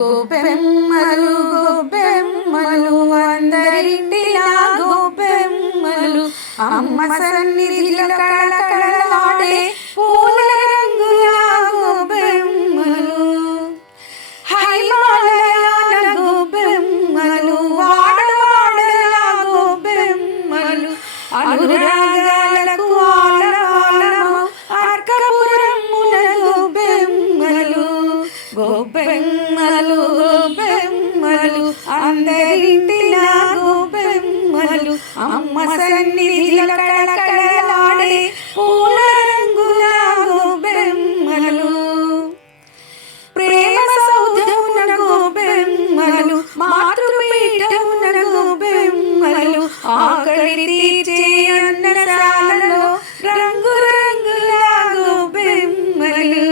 గోపెమ్మలు గోపెమ్మలు అందరింటిలా గోపెమ్మలు అమ్మ సన్నిధిలో కళకళలాడే పూల రంగుల గోపెమ్మలు హిమాలయాల గోపెమ్మలు వాడవాడల గోపెమ్మలు అనురాగాలకు ఆలవాలము అర్కపురమున గోపెమ్మలు గోపెమ్మలు గోపెమ్మలు అందరింటిలా గోపెమ్మలు అమ్మ సన్నిధిలో కళకళలాడే పూల రంగుల గోపెమ్మలు ప్రేమ సౌధమున గోపెమ్మలు మాతృపీఠమున గోపెమ్మలు ఆకలి తీర్చే అన్నశాలలో రంగు రంగుల గోపెమ్మలు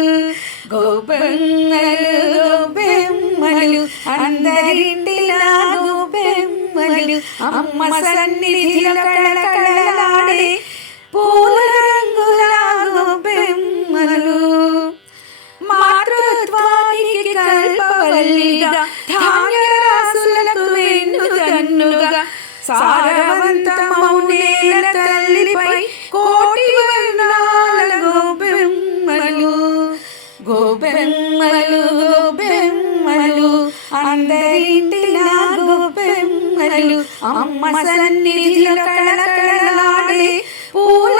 గోపెమ్మలు గోపెమ్మలు అందరింటిలా గోపెమ్మలు అమ్మ సన్నిధిలో కళకళలాడే పూల రంగుల గోపెమ్మలు మాతృత్వానికి కల్పవల్లిగా ధాన్యరాశులకు వెన్నుదన్నుగా సారవంతమౌ నేల తల్లిపై కోటి వర్ణాల గోపెమ్మలు గోపెమ్మలు గోపెమ్మలు అందరింటిలా గోపెమ్మలు అమ్మ సన్నిధిలో కళకళలాడే పూల